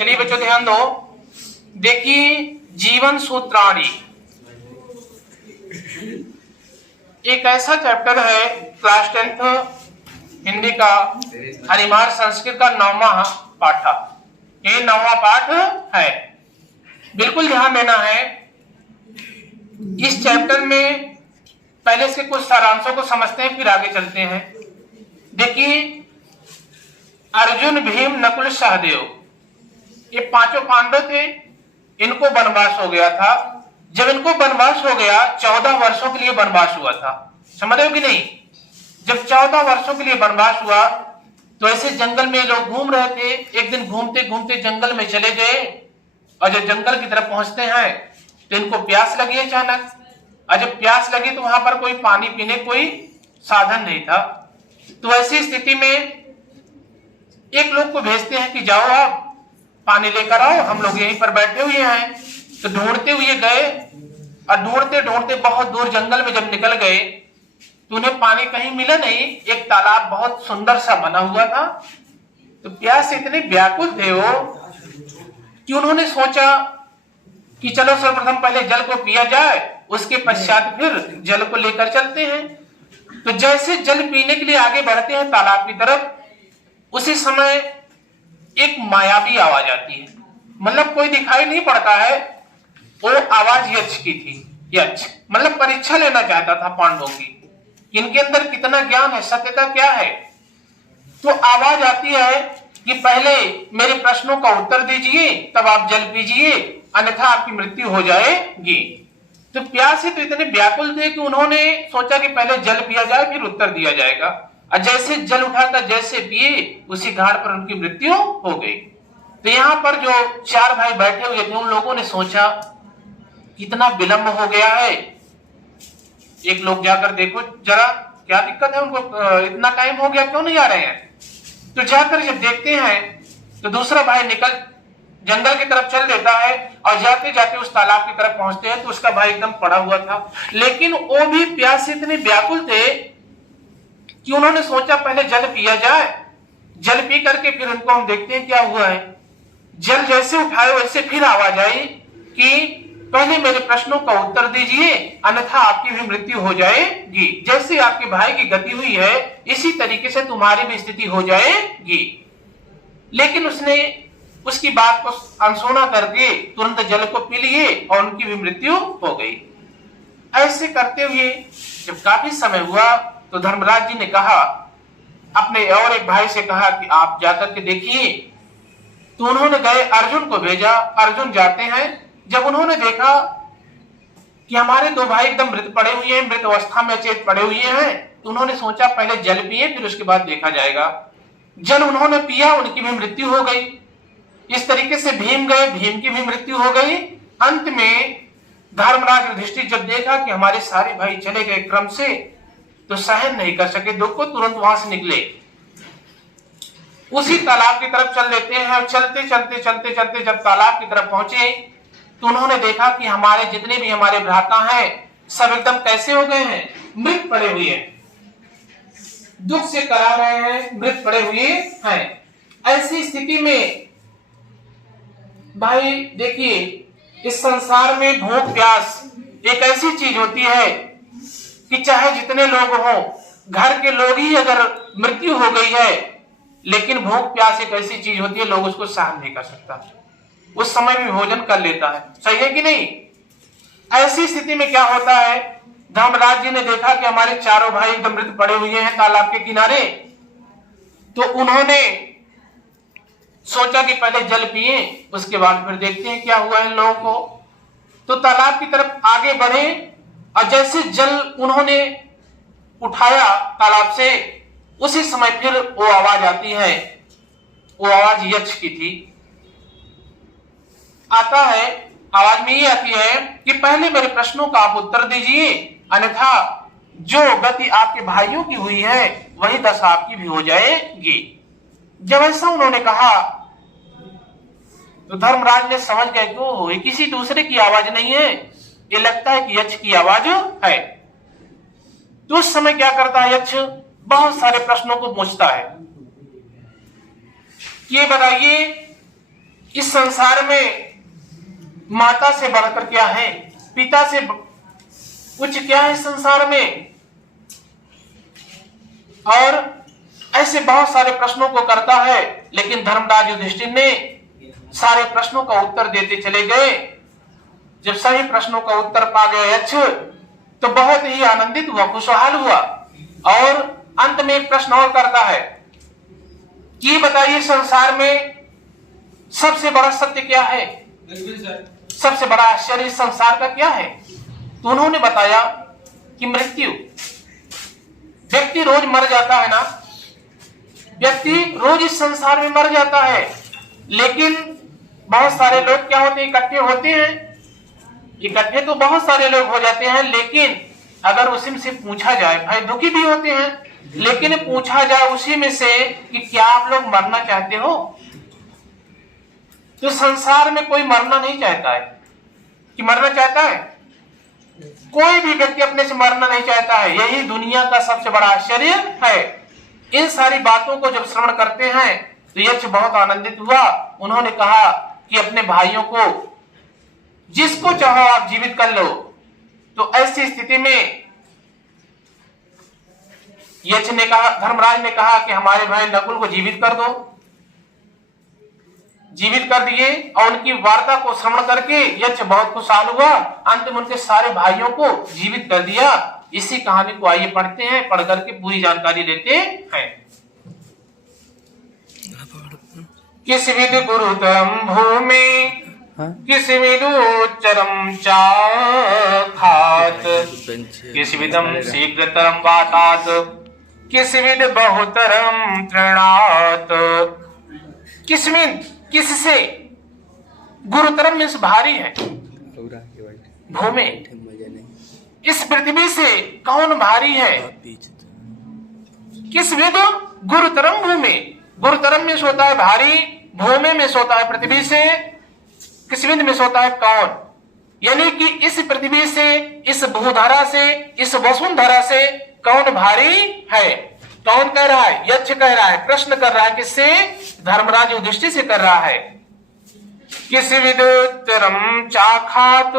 चलिए बच्चों ध्यान दो, देखिए जीवन सूत्राणी एक ऐसा चैप्टर है क्लास 10th हिंदी का अनिवार्य संस्कृत का 9वां पाठ। ये 9वां पाठ है, बिल्कुल ध्यान देना है। इस चैप्टर में पहले से कुछ सारांशों को समझते हैं, फिर आगे चलते हैं। देखिए अर्जुन, भीम, नकुल, सहदेव, ये पांचों पांडव थे। इनको वनवास हो गया था। जब इनको वनवास हो गया, 14 वर्षों के लिए वनवास हुआ था। समझ रहे हो कि नहीं? जब 14 वर्षों के लिए वनवास हुआ तो ऐसे जंगल में लोग घूम रहे थे। एक दिन घूमते घूमते जंगल में चले गए और जब जंगल की तरफ पहुंचते हैं तो इनको प्यास लगी अचानक। और जब प्यास लगी तो वहां पर कोई पानी पीने कोई साधन नहीं था। तो ऐसी स्थिति में एक लोग को भेजते हैं कि जाओ आप पानी लेकर आओ, हम लोग यहीं पर बैठे हुए हैं। तो ढूंढते हुए गए और ढूंढते ढूंढते बहुत दूर जंगल में जब निकल गए तो उन्हें पानी कहीं मिला नहीं। एक तालाब बहुत सुंदर सा बना हुआ था। तो प्यास से इतने व्याकुल थे वो कि उन्होंने सोचा कि चलो सर्वप्रथम पहले जल को पिया जाए, उसके पश्चात फिर जल को लेकर चलते हैं। तो जैसे जल पीने के लिए आगे बढ़ते हैं तालाब की तरफ, उसी समय एक मायावी आवाज आती है। मतलब कोई दिखाई नहीं पड़ता है, वो आवाज यक्ष की थी। यक्ष मतलब परीक्षा लेना चाहता था पांडवों की, इनके अंदर कितना ज्ञान है, सत्यता क्या है। तो आवाज आती है कि पहले मेरे प्रश्नों का उत्तर दीजिए, तब आप जल पीजिए, अन्यथा आपकी मृत्यु हो जाएगी। तो प्यास से तो इतने व्याकुल थे कि उन्होंने सोचा कि पहले जल पिया जाए, फिर उत्तर दिया जाएगा। और जैसे जल उठाकर जैसे पिए, उसी घाट पर उनकी मृत्यु हो गई। तो यहाँ पर जो 4 भाई बैठे हुए थे, उन लोगों ने सोचा कितना विलंब हो गया है। एक लोग जाकर देखो जरा क्या दिक्कत है, उनको इतना टाइम हो गया, क्यों नहीं आ रहे हैं। तो जाकर जब देखते हैं तो दूसरा भाई निकल जंगल की तरफ चल देता है और जाते जाते उस तालाब की तरफ पहुंचते हैं तो उसका भाई एकदम पड़ा हुआ था। लेकिन वो भी प्यास से इतने व्याकुल थे कि उन्होंने सोचा पहले जल पिया जाए। जल पी करके फिर उनको हम देखते हैं क्या हुआ है। जल जैसे उठाए वैसे फिर आवाज आई कि पहले मेरे प्रश्नों का उत्तर दीजिए, अन्यथा आपकी भी मृत्यु हो जाएगी। जैसे आपके भाई की गति हुई है, इसी तरीके से तुम्हारी भी स्थिति हो जाएगी। लेकिन उसने उसकी बात को अनसुना करके तुरंत जल को पी लिए और उनकी भी मृत्यु हो गई। ऐसे करते हुए जब काफी समय हुआ तो धर्मराज जी ने कहा, अपने और एक भाई से कहा कि आप जाकर के देखिए। तो उन्होंने गए, अर्जुन को भेजा। अर्जुन जाते हैं। जब उन्होंने देखा कि हमारे 2 भाई एकदम मृत पड़े हुए हैं, मृत अवस्था में अचेत पड़े हुए हैं, तो उन्होंने सोचा पहले जल पिए, फिर उसके बाद देखा जाएगा। जल उन्होंने पिया, उनकी भी मृत्यु हो गई। इस तरीके से भीम गए, भीम की भी मृत्यु हो गई। अंत में धर्मराज युधिष्ठिर जब देखा कि हमारे सारे भाई चले गए क्रम से, तो सहन नहीं कर सके दुख को, तुरंत वहां से निकले, उसी तालाब की तरफ चल देते हैं। चलते चलते चलते चलते जब तालाब की तरफ पहुंचे तो उन्होंने देखा कि हमारे जितने भी हमारे भ्राता हैं सब एकदम कैसे हो गए हैं, मृत पड़े हुए हैं, दुख से करा रहे हैं, मृत पड़े हुए हैं। ऐसी स्थिति में भाई देखिए, इस संसार में भूख प्यास एक ऐसी चीज होती है कि चाहे जितने लोग हो, घर के लोग ही अगर मृत्यु हो गई है, लेकिन भूख प्यास एक ऐसी चीज होती है लोग उसको सहन नहीं कर सकता, उस समय भी भोजन कर लेता है। सही है कि नहीं? ऐसी स्थिति में क्या होता है, धर्मराज जी ने देखा कि हमारे चारों भाई एकदम मृत पड़े हुए हैं तालाब के किनारे। तो उन्होंने सोचा कि पहले जल पिए, उसके बाद फिर देखते हैं क्या हुआ इन लोगों को। तो तालाब की तरफ आगे बढ़े और जैसे जल उन्होंने उठाया तालाब से, उसी समय फिर वो आवाज आती है। वो आवाज यक्ष की थी। आता है, आवाज में ये आती है कि पहले मेरे प्रश्नों का आप उत्तर दीजिए, अन्यथा जो गति आपके भाइयों की हुई है वही दशा आपकी भी हो जाएगी। जब ऐसा उन्होंने कहा तो धर्मराज ने समझ गए कि ये किसी दूसरे की आवाज नहीं है, ये लगता है कि यक्ष की आवाज है। तो उस समय क्या करता है यक्ष, बहुत सारे प्रश्नों को पूछता है। ये बताइए इस संसार में माता से बढ़कर क्या है, पिता से उच्च क्या है संसार में? और ऐसे बहुत सारे प्रश्नों को करता है, लेकिन धर्मराज युधिष्ठिर ने सारे प्रश्नों का उत्तर देते चले गए। जब सभी प्रश्नों का उत्तर पा गए यक्ष, तो बहुत ही आनंदित हुआ, खुशहाल हुआ। और अंत में एक प्रश्न और करता है कि बताइए संसार में सबसे बड़ा सत्य क्या है, सबसे बड़ा आश्चर्य इस संसार का क्या है? तो उन्होंने बताया कि मृत्यु। व्यक्ति रोज मर जाता है ना, व्यक्ति रोज इस संसार में मर जाता है, लेकिन बहुत सारे लोग क्या होते हैं, इकट्ठे होते हैं। इकट्ठे तो बहुत सारे लोग हो जाते हैं, लेकिन अगर उसी में से पूछा जाए, भाई दुखी भी होते हैं, लेकिन पूछा जाए उसी में से कि क्या आप लोग मरना चाहते हो, तो संसार में कोई मरना नहीं चाहता है। कि मरना चाहता है? कोई भी व्यक्ति अपने से मरना नहीं चाहता है। यही दुनिया का सबसे बड़ा आश्चर्य है। इन सारी बातों को जब श्रवण करते हैं तो यक्ष बहुत आनंदित हुआ। उन्होंने कहा कि अपने भाइयों को जिसको चाहो आप जीवित कर लो। तो ऐसी स्थिति में यक्ष ने कहा, धर्मराज ने कहा कि हमारे भाई नकुल को जीवित कर दो। जीवित कर दिए और उनकी वार्ता को श्रवण करके यक्ष बहुत खुशहाल हुआ। अंत में उनके सारे भाइयों को जीवित कर दिया। इसी कहानी को आइए पढ़ते हैं, पढ़ करके पूरी जानकारी लेते हैं। किस विद गुरुतरम भूमि, किस विदुच्चरम चाखात, किस विदम शीघ्रतरम वातात, किस विद बहुतरम तृणात। किसमिन किससे, गुरुतरम मीन्स भारी है, भूमि इस पृथ्वी से कौन भारी है? किस विद गुरुतरम भूमि, गुरुतरम में सोता है भारी, भूमि में सोता है पृथ्वी से, किस विद में सोता है कौन? यानी कि इस पृथ्वी से, इस भूधरा से, इस वसुंधरा से कौन भारी है? कौन कह रहा है? यक्ष कह रहा है। प्रश्न कर रहा है किससे? धर्मराज युधिष्ठिर से कर रहा है। किस विदुच्चरम चाखात,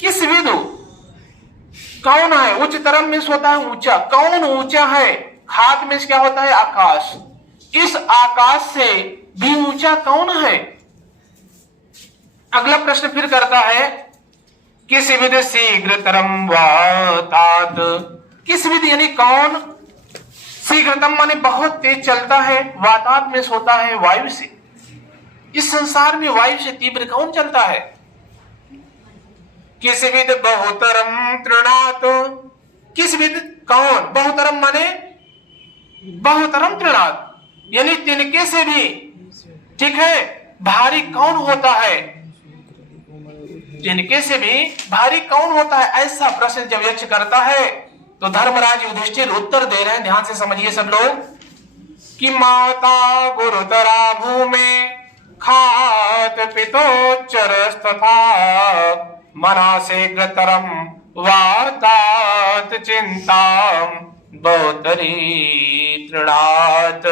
किस विदु कौन है? उच्चतरम में होता है ऊंचा, कौन ऊंचा है? खात में क्या होता है? आकाश। इस आकाश से भी ऊंचा कौन है? अगला प्रश्न फिर करता है किस विद शीघ्रतरम वातात, किस विद यानी कौन? शीघ्रतम माने बहुत तेज चलता है, वातात में सोता है वायु से। इस संसार में वायु से तीव्र कौन चलता है? किस विद बहुतरम तृणात, किस विद कौन? बहुतरम माने बहुतरम तृणात, यानी तिनके से भी, ठीक है, भारी कौन होता है? तिनके से भी भारी कौन होता है? ऐसा प्रश्न जब यक्ष करता है तो धर्मराज युधिष्ठिर उत्तर दे रहे हैं। ध्यान से समझिए सब लोग कि माता गुरुतरा भूमि खात पितोच्चरस्तथा मना से ग्रतरम वार्तात चिंताम बहुतरी तृणात।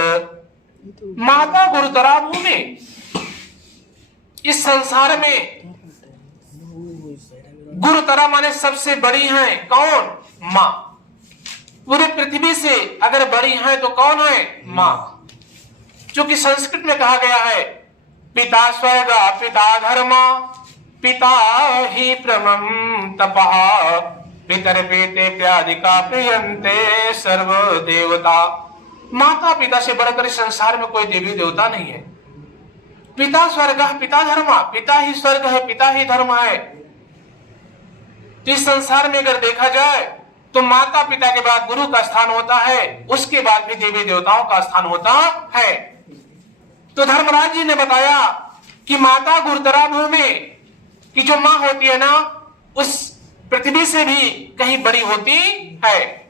माता गुरुतरा भूमि, इस संसार में गुरुतरा माने सबसे बड़ी है कौन? माँ। पूरे पृथ्वी से अगर बड़ी है तो कौन है? माँ। जो कि संस्कृत में कहा गया है पिता स्वर्ग पिता धर्म पिता ही प्रमं तपः पितर पेते प्यादिका प्रियंते सर्व देवता। माता पिता से बढ़कर संसार में कोई देवी देवता नहीं है। पिता स्वर्ग पिता धर्म, पिता ही स्वर्ग है, पिता ही धर्म है। तो इस संसार में अगर देखा जाए तो माता पिता के बाद गुरु का स्थान होता है, उसके बाद भी देवी देवताओं का स्थान होता है। तो धर्मराज जी ने बताया कि माता गुरुतरा भूमि की जो माँ होती है ना, उस पृथ्वी से भी कहीं बड़ी होती है।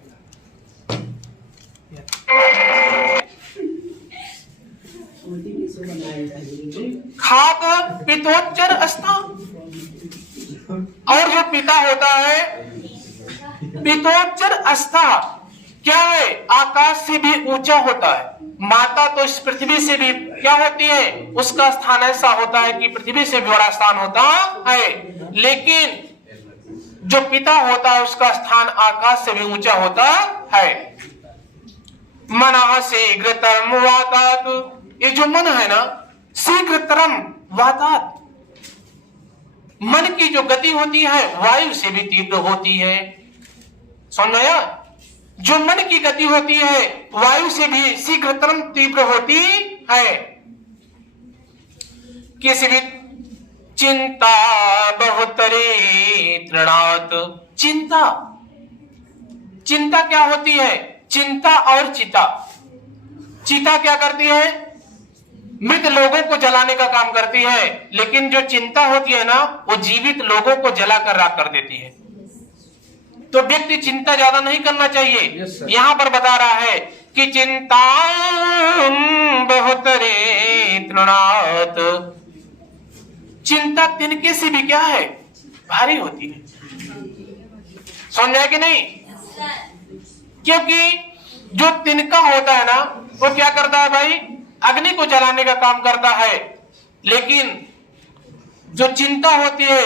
खात पितोच्चर अस्था, और जो पिता होता है पितोच्चर अस्था क्या है? आकाश से भी ऊंचा होता है। माता तो इस पृथ्वी से भी क्या होती है, उसका स्थान ऐसा होता है कि पृथ्वी से भी बड़ा स्थान होता है, लेकिन जो पिता होता है उसका स्थान आकाश से भी ऊंचा होता है। मनः शीघ्रतरम वातात, ये जो मन है ना, शीघ्रतरम वातात, मन की जो गति होती है वायु से भी तीव्र होती है। समझ आया? जो मन की गति होती है वायु से भी शीघ्रतरम तीव्र होती है। किसी भी चिंता बहुतरी तृणात, चिंता, चिंता क्या होती है? चिंता और चिता। चिता क्या करती है? मृत लोगों को जलाने का काम करती है, लेकिन जो चिंता होती है ना, वो जीवित लोगों को जलाकर राख कर देती है। तो व्यक्ति चिंता ज्यादा नहीं करना चाहिए। यहां पर बता रहा है कि चिंता बहुत रे तृणात, चिंता तिनके से भी क्या है, भारी होती है। समझ आया कि नहीं? क्योंकि जो तिनका होता है ना, वो क्या करता है भाई, अग्नि को जलाने का काम करता है, लेकिन जो चिंता होती है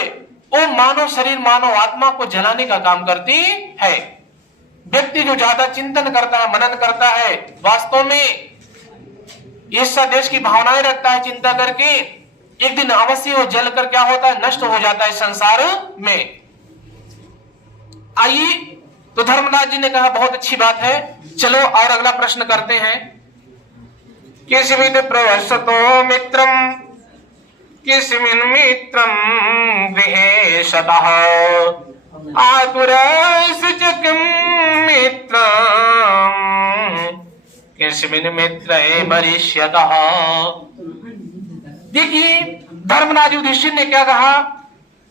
वो मानव शरीर, मानव आत्मा को जलाने का काम करती है। व्यक्ति जो ज्यादा चिंतन करता है, मनन करता है, वास्तव में ईर्ष्या देश की भावनाएं रखता है, चिंता करके एक दिन अवश्य वो जल कर क्या होता है, नष्ट हो जाता है संसार में। आइए, तो धर्मराज जी ने कहा बहुत अच्छी बात है, चलो और अगला प्रश्न करते हैं। किस्मिद प्रवसतो मित्रम, किस्मिन् मित्रम गृहे शतः, आतुरस्य च किं मित्रम, किस्मिन् मित्रे वरिष्यतः। देखिए धर्मराज युधिष्ठिर ने क्या कहा,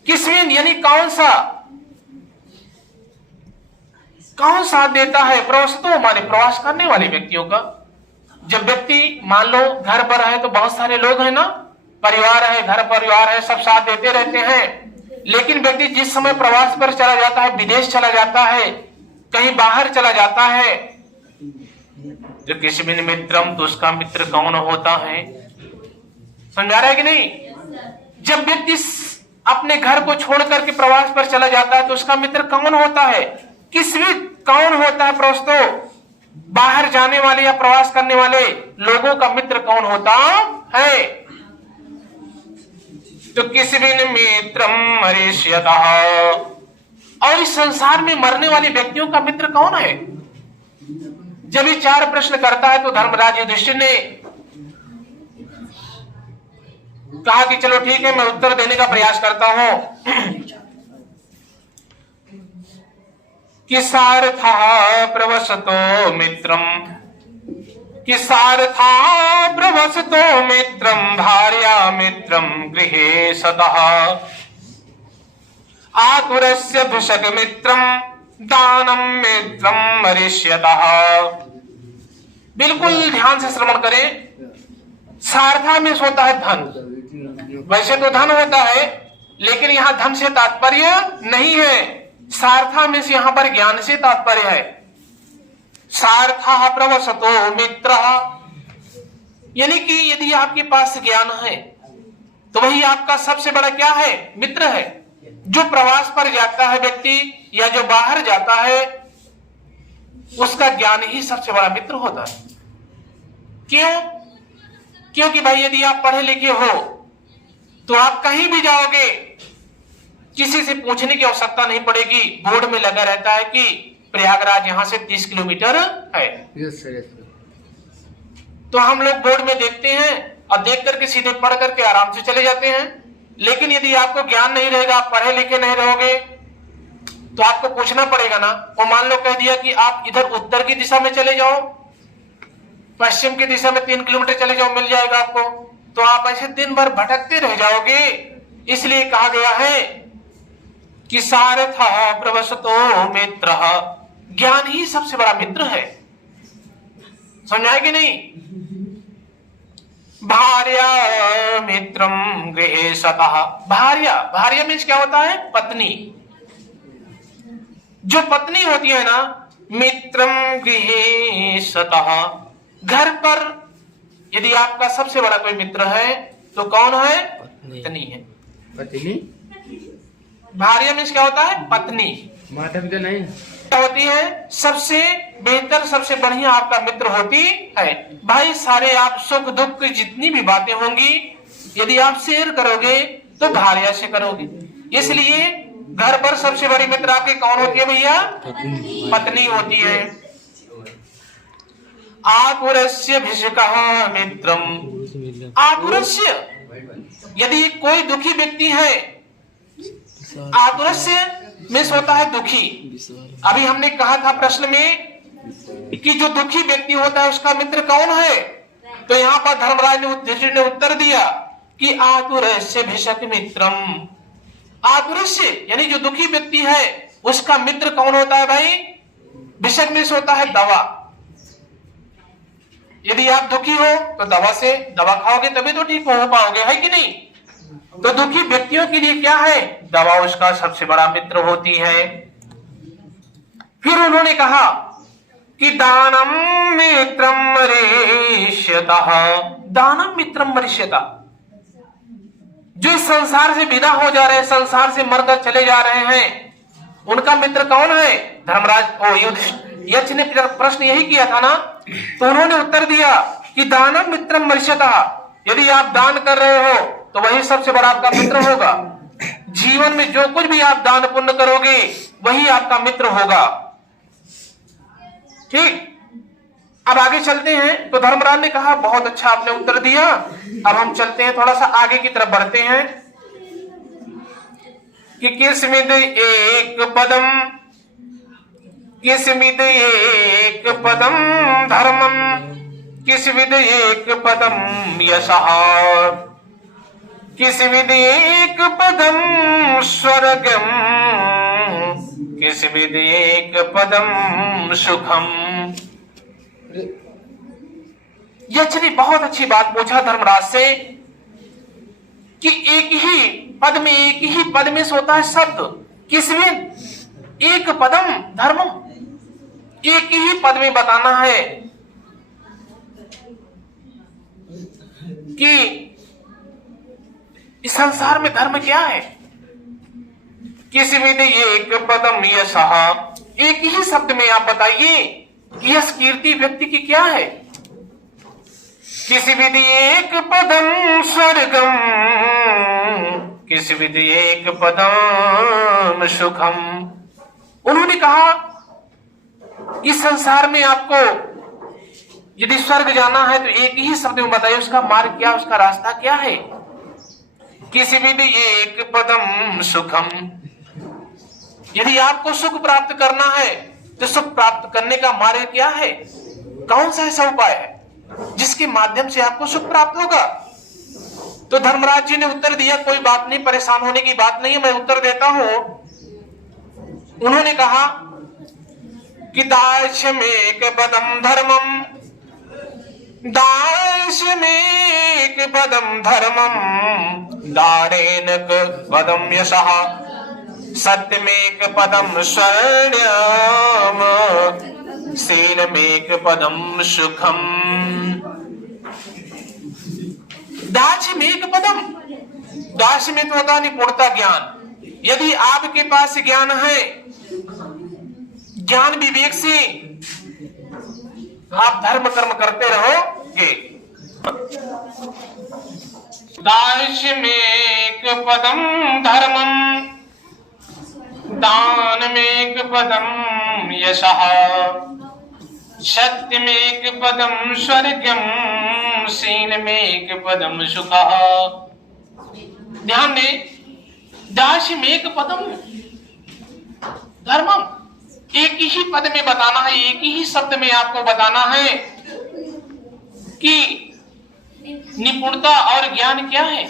किस्मिन यानी कौन सा, कौन साथ देता है, प्रवसतो माने प्रवास करने वाले व्यक्तियों का। जब व्यक्ति मान लो घर पर है तो बहुत सारे लोग हैं ना, परिवार है, घर परिवार है, सब साथ देते रहते हैं, लेकिन व्यक्ति जिस समय प्रवास पर चला जाता है, विदेश चला जाता है, कहीं बाहर चला जाता है, जो किस्मिन मित्रम, तो उसका मित्र कौन होता है? समझा रहा है कि नहीं? जब व्यक्ति अपने घर को छोड़ करके प्रवास पर चला जाता है तो उसका मित्र कौन होता है? किस्मित कौन होता है? प्रस्तुत बाहर जाने वाले या प्रवास करने वाले लोगों का मित्र कौन होता है? तो किस्मिन् मित्रम मरीष्यतः, और इस संसार में मरने वाले व्यक्तियों का मित्र कौन है? जब ये चार प्रश्न करता है तो धर्मराज युधिष्ठिर ने कहा कि चलो ठीक है, मैं उत्तर देने का प्रयास करता हूं। किसार्था प्रवसतो मित्रम, किसार्था प्रवसतो मित्रम, भार्या मित्रम गृहे सतः, आतुरस्य भिषक मित्रम, दानम मित्रम मरीष्यतः। बिल्कुल ध्यान से श्रवण करें। सार्था में होता है धन, वैसे तो धन होता है, लेकिन यहां धन से तात्पर्य नहीं है। सार्था में से यहां पर ज्ञान से तात्पर्य है। सार्था प्रवसतो मित्र, यानी कि यदि आपके पास ज्ञान है तो वही आपका सबसे बड़ा क्या है? मित्र है। जो प्रवास पर जाता है व्यक्ति या जो बाहर जाता है, उसका ज्ञान ही सबसे बड़ा मित्र होता है। क्यों? क्योंकि भाई यदि आप पढ़े लिखे हो तो आप कहीं भी जाओगे, किसी से पूछने की आवश्यकता नहीं पड़ेगी। बोर्ड में लगा रहता है कि प्रयागराज यहां से 30 किलोमीटर है। तो हम लोग बोर्ड में देखते हैं और देख करके सीधे पढ़ करके आराम से चले जाते हैं। लेकिन यदि आपको ज्ञान नहीं रहेगा, आप पढ़े लिखे नहीं रहोगे, तो आपको पूछना पड़ेगा ना। वो मान लो कह दिया कि आप इधर उत्तर की दिशा में चले जाओ, पश्चिम की दिशा में 3 किलोमीटर चले जाओ, मिल जाएगा आपको। तो आप ऐसे दिन भर भटकते रह जाओगे। इसलिए कहा गया है कि सारथा प्रवसतो मित्र, ज्ञान ही सबसे बड़ा मित्र है। समझा कि नहीं? भार्या मित्रम गृहे सतः, भार्या, भार्या मीन्स क्या होता है? पत्नी। जो पत्नी होती है ना, मित्रम गृहे मित्रमिष्यतः। घर पर यदि आपका सबसे बड़ा कोई मित्र है तो कौन है? पत्नी है। पत्नी भार्या में क्या होता है? पत्नी। माता पिता नहीं क्या होती है? सबसे बेहतर, सबसे बढ़िया आपका मित्र होती है। भाई सारे आप सुख दुख की जितनी भी बातें होंगी यदि आप शेयर करोगे तो भार्या से करोगे। इसलिए घर पर सबसे बड़ी मित्र आपके कौन होती है भैया? पत्नी होती है। आपुरस्य भिषकः मित्रम। आपुरस्य, यदि कोई दुखी व्यक्ति है, आतुरस्य में होता है दुखी। अभी हमने कहा था प्रश्न में कि जो दुखी व्यक्ति होता है उसका मित्र कौन है? तो यहाँ पर धर्मराज ने उत्तर दिया कि आतुरस्य भिषक मित्रम। आतुरस्य यानी जो दुखी व्यक्ति है उसका मित्र कौन होता है भाई? भिषक में होता है दवा। यदि आप दुखी हो तो दवा खाओगे तभी तो ठीक हो पाओगे, है कि नहीं? तो दुखी व्यक्तियों के लिए क्या है? दवा उसका सबसे बड़ा मित्र होती है। फिर उन्होंने कहा कि दानम मित्रम मरीष्यतः। दानम मित्रम मरीष्यतः, जो इस संसार से विदा हो जा रहे हैं, संसार से मरकर चले जा रहे हैं, उनका मित्र कौन है? धर्मराज यक्ष ने प्रश्न यही किया था ना, तो उन्होंने उत्तर दिया कि दानम मित्रम मरीष्यतः। यदि आप दान कर रहे हो तो वही सबसे बड़ा आपका मित्र होगा। जीवन में जो कुछ भी आप दान पुण्य करोगे वही आपका मित्र होगा। ठीक, अब आगे चलते हैं। तो धर्मराज ने कहा बहुत अच्छा आपने उत्तर दिया। अब हम चलते हैं, थोड़ा सा आगे की तरफ बढ़ते हैं कि किस्मिद एक पदम, किस्मिद एक पदम धर्मम, किस्मिद एक पदम यशः, किस्मिद एक पदम स्वर्गम, किस्मिद एक पदम सुखम। यक्ष ने बहुत अच्छी बात पूछा धर्मराज से कि एक ही पद में होता है शब्द। किसमें? एक पदम धर्मम, एक ही पद में बताना है कि इस संसार में धर्म क्या है। किसमें एक पदम यशः, एक ही शब्द में आप बताइए यश कीर्ति व्यक्ति की क्या है। किसी विधि एक पदम स्वर्गम, किसी विधि एक पदम सुखम। उन्होंने कहा इस संसार में आपको यदि स्वर्ग जाना है तो एक ही शब्द में बताइए उसका मार्ग क्या, उसका रास्ता क्या है। किसी विधि एक पदम सुखम। यदि आपको सुख प्राप्त करना है तो सुख प्राप्त करने का मार्ग क्या है? कौन सा ऐसा उपाय है जिसके माध्यम से आपको सुख प्राप्त होगा? तो धर्मराज जी ने उत्तर दिया, कोई बात नहीं, परेशान होने की बात नहीं है, मैं उत्तर देता हूं। उन्होंने कहा कि दार्शनिक पदम धर्मम, दार्शनिक पदम धर्मम, दारेणक पदम यशः, सत्यमेक पदम स्वर्ण्यम, शीलमेक पदम सुखम। दार्शनिक पदम, दार्शनिक होता निपुणता ज्ञान। यदि आपके पास ज्ञान है, ज्ञान विवेक से आप धर्म कर्म करते रहोगे। दार्शनिक पदम धर्मम, दानमेक पदम यशः, सत्यमेक पदम स्वर्गम, शीलमेक पदम सुखः। ध्यान दें, दार्शनिक पदम धर्मम, एक ही पद में बताना है, एक ही शब्द में आपको बताना है कि निपुणता और ज्ञान क्या है।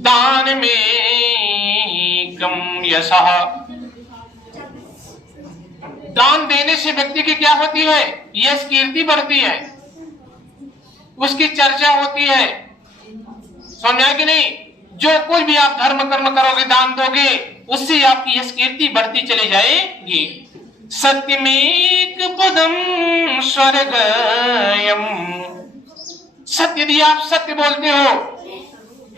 दान में कम यशः, दान देने से व्यक्ति की क्या होती है? यश कीर्ति बढ़ती है, उसकी चर्चा होती है। समझा कि नहीं? जो कुछ भी आप धर्म कर्म करोगे, दान दोगे, उससे आपकी यश कीर्ति बढ़ती चली जाएगी। सत्यमेक पदम स्वर्गयम। सत्य, यदि आप सत्य बोलते हो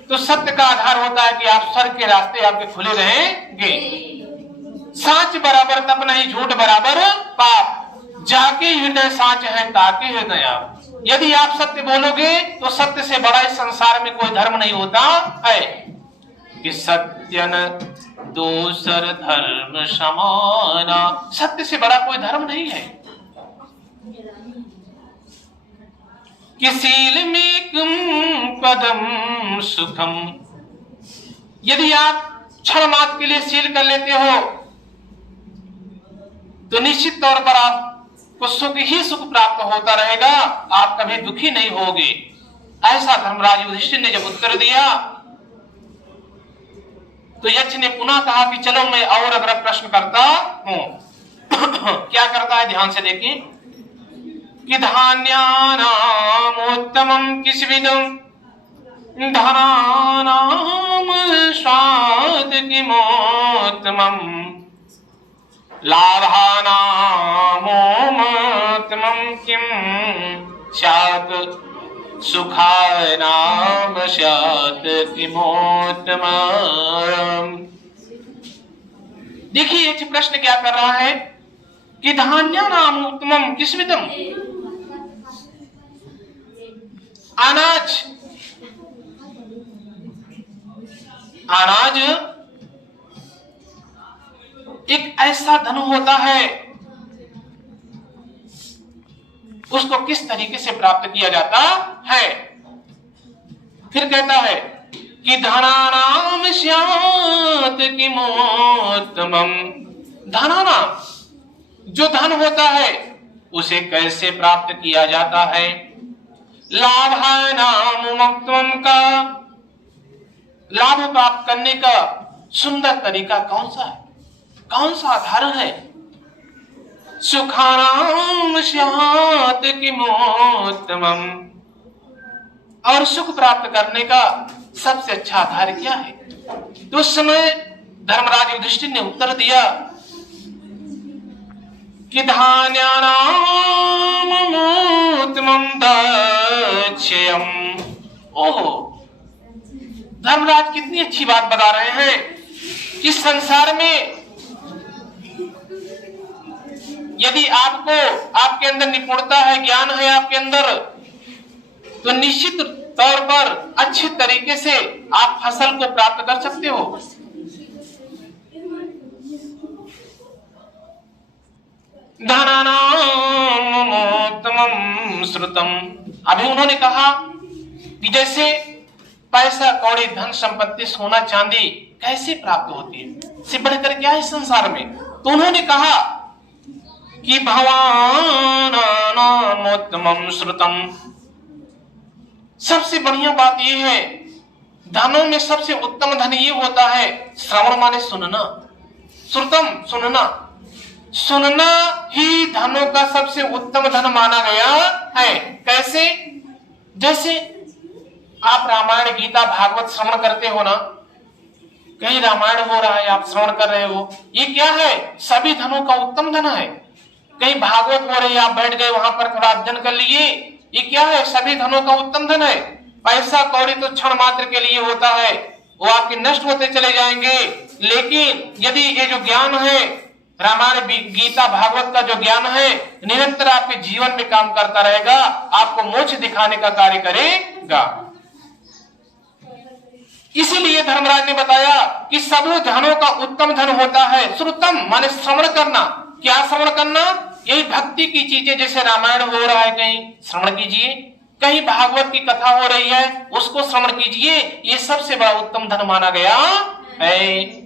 तो सत्य का आधार होता है कि आप स्वर्ग के रास्ते आपके खुले रहेंगे। साच बराबर तप नहीं, झूठ बराबर पाप। जाके हृदय साच है ताके हृदय आप। यदि आप सत्य बोलोगे तो सत्य से बड़ा इस संसार में कोई धर्म नहीं होता है कि सत्य न दूसर धर्म समाना। सत्य से बड़ा कोई धर्म नहीं है कि सील में कम पदम सुखम। यदि आप क्षण मात्र के लिए सील कर लेते हो तो निश्चित तौर पर आपको सुख ही सुख प्राप्त होता रहेगा, आप कभी दुखी नहीं होगे। ऐसा धर्मराज युधिष्ठिर ने जब उत्तर दिया तो यक्ष ने पुनः कहा कि चलो मैं और अगर प्रश्न करता हूं। क्या करता है, ध्यान से देखिए कि धान्यानामोत्तमं किस्विदं धनानाम स्वाद किमोत्तमं लाभानामोत्तमं किम स्यात् सुखानाम स्यात् किमोत्तमम्। देखिए ये प्रश्न क्या कर रहा है कि धान्यानाम उत्तमम किस्मितम। अनाज, अनाज एक ऐसा धन होता है, उसको किस तरीके से प्राप्त किया जाता है। फिर कहता है कि धनानाम स्यात् किमोत्तमम्। धनानाम, जो धन होता है उसे कैसे प्राप्त किया जाता है। लाभानाम उत्तमम्, का लाभ प्राप्त करने का सुंदर तरीका कौन सा है, कौन सा आधार है। सुखानाम स्यात् किमोत्तमम्, और सुख प्राप्त करने का सबसे अच्छा आधार क्या है। तो उस समय धर्मराज युधिष्ठिर ने उत्तर दिया कि धान्यानामोत्तमं दाक्ष्यम्। ओहो, धर्मराज कितनी अच्छी बात बता रहे हैं। इस संसार में यदि आपको, आपके अंदर निपुणता है, ज्ञान है आपके अंदर, तो निश्चित तौर पर अच्छे तरीके से आप फसल को प्राप्त कर सकते हो। धनानामोत्तमं श्रुतम। अभी उन्होंने कहा कि जैसे पैसा कौड़ी धन संपत्ति सोना चांदी कैसे प्राप्त होती है, इससे बढ़कर क्या है संसार में। तो उन्होंने कहा कि भवानानामोत्तमं श्रुतम। सबसे बढ़िया बात यह है, धनों में सबसे उत्तम धन ये होता है, श्रवण माने सुनना, श्रुतम सुनना। सुनना ही धनों का सबसे उत्तम धन माना गया है। कैसे, जैसे आप रामायण गीता भागवत श्रवण करते हो ना, कहीं रामायण हो रहा है आप श्रवण कर रहे हो, ये क्या है, सभी धनों का उत्तम धन है। कहीं भागवत हो रही है आप बैठ गए वहां पर थोड़ा अध्ययन कर लिए, ये क्या है, सभी धनों का उत्तम धन है। पैसा कौड़ी तो क्षण मात्र के लिए होता है, वो आपके नष्ट होते चले जाएंगे। लेकिन यदि ये जो ज्ञान है, रामायण गीता भागवत का जो ज्ञान है, निरंतर आपके जीवन में काम करता रहेगा, आपको मोक्ष दिखाने का कार्य करेगा। इसीलिए धर्मराज ने बताया कि सब धनों का उत्तम धन होता है श्रुतम, माने श्रवण करना। क्या श्रवण करना, यही भक्ति की चीजें, जैसे रामायण हो रहा है कहीं श्रवण कीजिए, कहीं भागवत की कथा हो रही है उसको श्रवण कीजिए, ये सबसे बड़ा उत्तम धन माना गया है।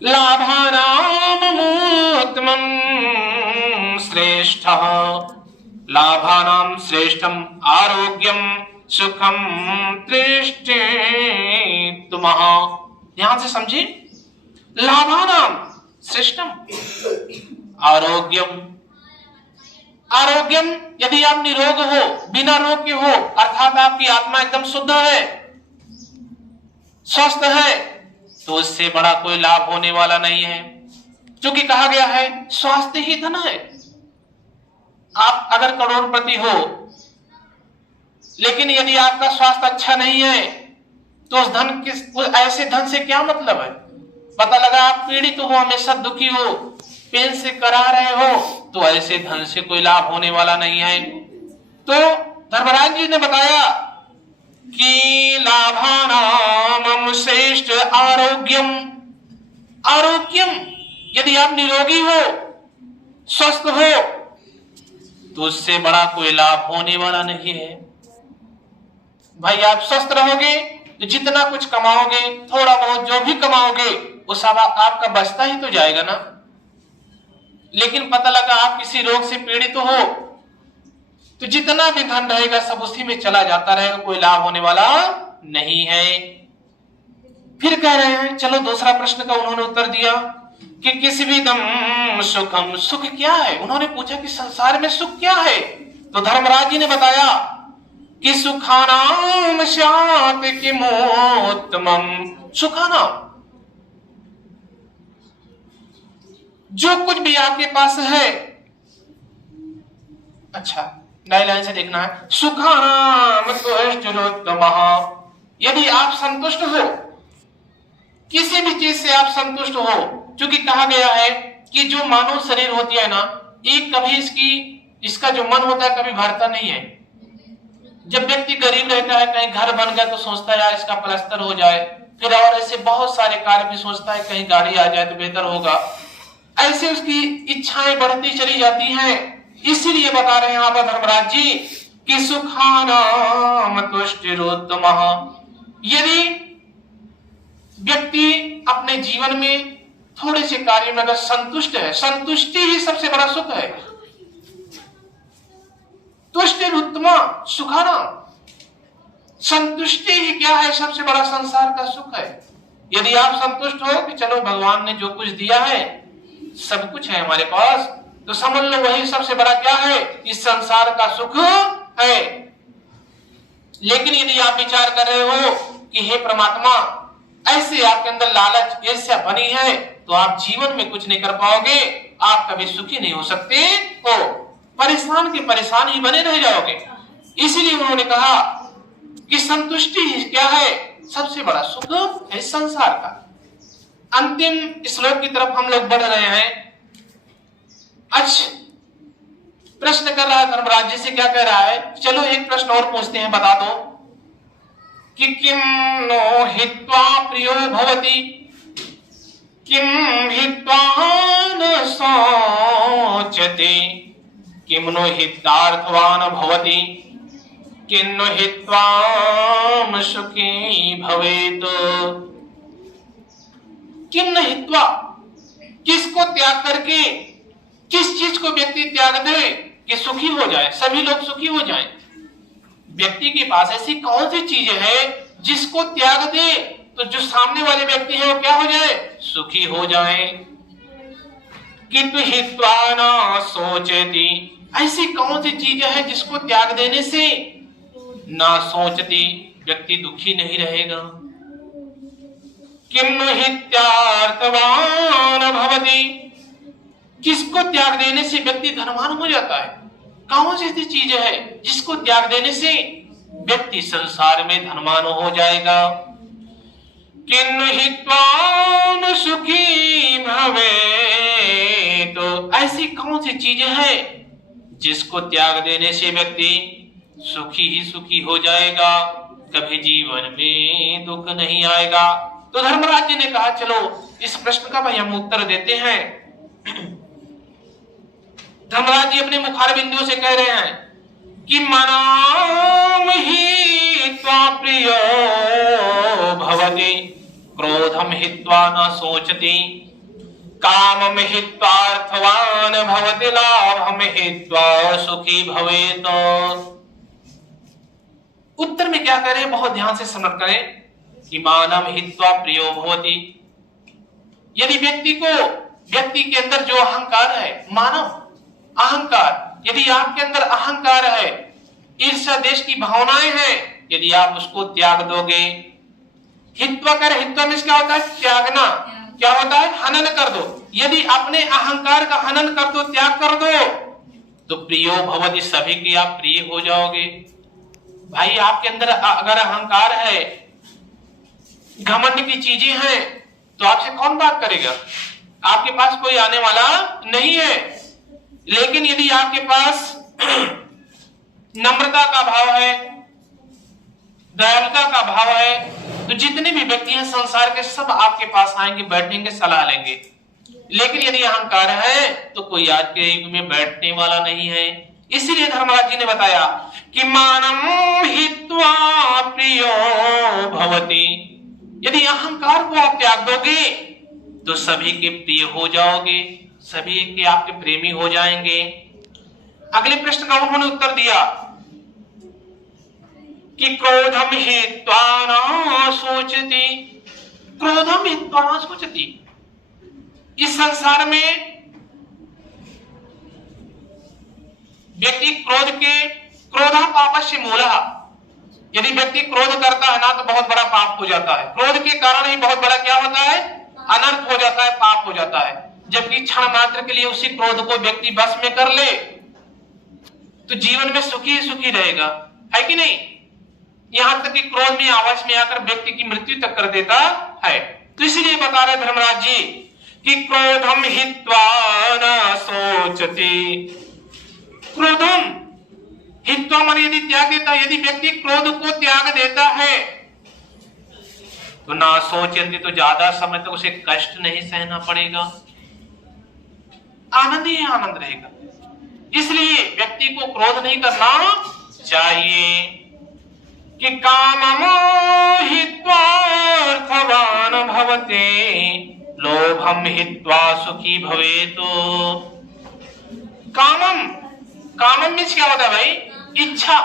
लाभानामोत्तमं श्रेष्ठः, लाभानाम श्रेष्ठम आरोग्यम सुखम तृष्टितुमः। ध्यान से समझिए, लाभानाम श्रेष्ठम आरोग्यम। आरोग्यम, यदि आप निरोग हो, बिना रोग के हो, अर्थात आपकी आत्मा एकदम शुद्ध है, स्वस्थ है, तो इससे बड़ा कोई लाभ होने वाला नहीं है। क्योंकि कहा गया है स्वास्थ्य ही धन है। आप अगर करोड़पति हो, लेकिन यदि आपका स्वास्थ्य अच्छा नहीं है तो उस ऐसे धन से क्या मतलब है। पता लगा आप पीड़ित हो, हमेशा दुखी हो, पेन से करा रहे हो, तो ऐसे धन से कोई लाभ होने वाला नहीं है। तो धर्मराज जी ने बताया कि लाभानाम श्रेष्ठ आरोग्यम। आरोग्यम, यदि आप निरोगी हो, स्वस्थ हो, तो उससे बड़ा कोई लाभ होने वाला नहीं है। भाई आप स्वस्थ रहोगे तो जितना कुछ कमाओगे, थोड़ा बहुत जो भी कमाओगे, वो सब आपका बचता ही तो जाएगा ना। लेकिन पता लगा आप किसी रोग से पीड़ित हो, तो जितना भी धन रहेगा सब उसी में चला जाता रहेगा, कोई लाभ होने वाला नहीं है। फिर कह रहे हैं, चलो दूसरा प्रश्न का उन्होंने उत्तर दिया कि किस विधम सुखम, सुख क्या है। उन्होंने पूछा कि संसार में सुख क्या है। तो धर्मराज जी ने बताया कि सुखानाम स्यात् किमोत्तमम। सुखानाम, जो कुछ भी आपके पास है, अच्छा नई लाइन से देखना है, सुखानाम तुष्टिरोत्तमः। यदि आप संतुष्ट हो, किसी भी चीज से आप संतुष्ट हो, क्योंकि कहा गया है कि जो मानव शरीर होती है ना, एक कभी इसका जो मन होता है कभी भरता नहीं है। जब व्यक्ति गरीब रहता है, कहीं घर बन गया तो सोचता है यार इसका प्लास्टर हो जाए, फिर और ऐसे बहुत सारे कार्य भी सोचता है कहीं गाड़ी आ जाए तो बेहतर होगा। ऐसे उसकी इच्छाएं बढ़ती चली जाती हैं। इसीलिए बता रहे हैं यहाँ पर धर्मराज जी कि सुखानाम तुष्टिरोत्तमः। यदि व्यक्ति अपने जीवन में थोड़े से कार्य में अगर संतुष्ट है, संतुष्टि ही सबसे बड़ा सुख है। तुष्टिरोत्तम सुखानाम, संतुष्टि ही क्या है, सबसे बड़ा संसार का सुख है। यदि आप संतुष्ट हो कि चलो भगवान ने जो कुछ दिया है, सब कुछ है हमारे पास, तो समझ लो वही सबसे बड़ा क्या है, इस संसार का सुख है। लेकिन यदि आप विचार कर रहे हो कि हे परमात्मा, ऐसे आपके अंदर लालच ईर्ष्या बनी है, तो आप जीवन में कुछ नहीं कर पाओगे, आप कभी सुखी नहीं हो सकते हो, परेशान के परेशान ही बने रह जाओगे। इसीलिए उन्होंने कहा कि संतुष्टि क्या है, सबसे बड़ा सुख है संसार का। अंतिम श्लोक की तरफ हम लोग बढ़ रहे हैं। अच्छा, प्रश्न कर रहा है धर्मराज जी से, क्या कह रहा है, चलो एक प्रश्न और पूछते हैं, बता दो कि किम नो हित्वा प्रियो भवति, किम हित्वा न शोचति, किम नो हितार्थवान भवति, किन्नु हित्वा सुखी भवेत्। किम हित्वा, किसको त्याग करके, किस चीज को व्यक्ति त्याग दे कि सुखी हो जाए, सभी लोग सुखी हो जाएं। व्यक्ति के पास ऐसी कौन सी चीज है जिसको त्याग दे तो जो सामने वाले व्यक्ति है वो क्या हो जाए, सुखी हो जाए। किंतु हित्वा न सोचति, ऐसी कौन सी चीज है जिसको त्याग देने से ना सोचती व्यक्ति दुखी नहीं रहेगा। किम हित्यार्थवान भवति, किसको त्याग देने से व्यक्ति धनवान हो जाता है। कौन सी ऐसी चीज है जिसको त्याग देने से व्यक्ति संसार में धनवान हो जाएगा। किन्नु हित्वा सुखी भवे, तो ऐसी कौन सी चीज है जिसको त्याग देने से व्यक्ति सुखी ही सुखी हो जाएगा, कभी जीवन में दुख नहीं आएगा। तो धर्मराज जी ने कहा चलो इस प्रश्न का भाई हम उत्तर देते हैं। धर्मराज जी अपने मुखार बिंदु से कह रहे हैं कि मनाम ही त्वा प्रियो भवति, क्रोधम हित्वा न सोचति, कामम हित्वार्थवान भवति, लाभम हित्वा सुखी भवेत्। उत्तर में क्या करें, बहुत ध्यान से समझ करें कि मानम हित्वा प्रियो भवति। यदि व्यक्ति के अंदर जो अहंकार है, मानव अहंकार, यदि आपके अंदर अहंकार है, ईर्ष्या देश की भावनाएं हैं, यदि आप उसको त्याग दोगे, हित्वा कर, हित्वा में क्या होता है, त्यागना, क्या होता है, हनन कर दो। यदि अपने अहंकार का हनन कर दो, त्याग कर दो, तो प्रियो भवति, सभी के आप प्रिय हो जाओगे। भाई आपके अंदर अगर अहंकार है, घमंड की चीजें हैं, तो आपसे कौन बात करेगा? आपके पास कोई आने वाला नहीं है। लेकिन यदि आपके पास नम्रता का भाव है, दयालुता का भाव है, तो जितने भी व्यक्ति हैं संसार के, सब आपके पास आएंगे, बैठेंगे, सलाह लेंगे। लेकिन यदि अहंकार है तो कोई आज के युग में बैठने वाला नहीं है। इसीलिए धर्मराज जी ने बताया कि मानम हित्वा प्रियो भवति, यदि अहंकार को आप त्याग दोगे तो सभी के प्रिय हो जाओगे, सभी के आपके प्रेमी हो जाएंगे। अगले प्रश्न का उन्होंने उत्तर दिया कि क्रोधम हित्वा न सोचति, क्रोधम हित्वा न सोचति। इस संसार में व्यक्ति क्रोधा पापस्य मूलः, यदि व्यक्ति क्रोध करता है ना तो बहुत बड़ा पाप हो जाता है। क्रोध के कारण ही बहुत बड़ा क्या होता है, अनर्थ हो जाता है, पाप हो जाता है। जबकि क्षण मात्र के लिए उसी क्रोध को व्यक्ति बस में कर ले तो जीवन में सुखी सुखी रहेगा, है कि नहीं? यहां तक कि क्रोध में आवेश में आकर व्यक्ति की मृत्यु तक कर देता है। तो इसीलिए बता रहे धर्मराज जी कि क्रोधम हित्वा न सोचति, क्रोधम हित्वा माने यदि त्याग देता, यदि व्यक्ति क्रोध को त्याग देता है तो ना सोचते, तो ज्यादा समय तक उसे कष्ट नहीं सहना पड़ेगा, आनंद ही आनंद रहेगा। इसलिए व्यक्ति को क्रोध नहीं करना चाहिए कि कामम हित्वा अर्थवान भवते, लोभम हित्वा सुखी भवेतो। कामम, कामम में क्या होता है भाई, इच्छा।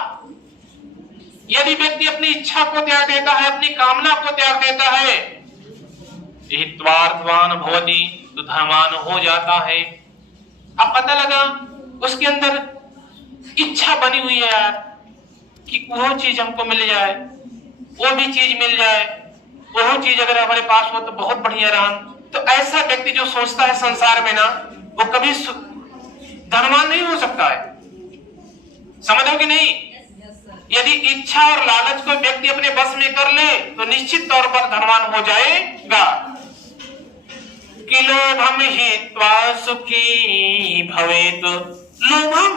यदि व्यक्ति अपनी इच्छा को त्याग देता है, अपनी कामना को त्याग देता है, हित्वार्थवान भवति, तो धर्मान हो जाता है। अब पता लगा उसके अंदर इच्छा बनी हुई है यार कि वो चीज हमको मिल जाए, वो भी चीज मिल जाए, वो चीज अगर हमारे पास हो तो बहुत बढ़िया रहा। तो ऐसा व्यक्ति जो सोचता है संसार में ना, वो कभी धनवान नहीं हो सकता है। समझो कि नहीं? यदि इच्छा और लालच को व्यक्ति अपने बस में कर ले तो निश्चित तौर पर धनवान हो जाएगा। कि लोभम हित्वा सुखी भवेत, लोभम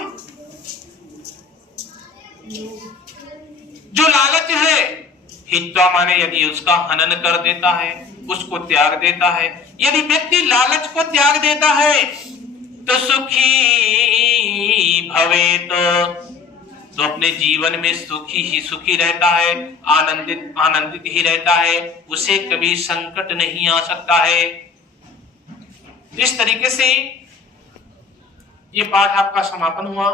जो लालच है, हित्वा माने यदि उसका हनन कर देता है, उसको त्याग देता है। यदि व्यक्ति लालच को त्याग देता है तो सुखी भवेत, तो अपने जीवन में सुखी ही सुखी रहता है, आनंदित आनंदित ही रहता है, उसे कभी संकट नहीं आ सकता है। इस तरीके से ये पाठ आपका समापन हुआ।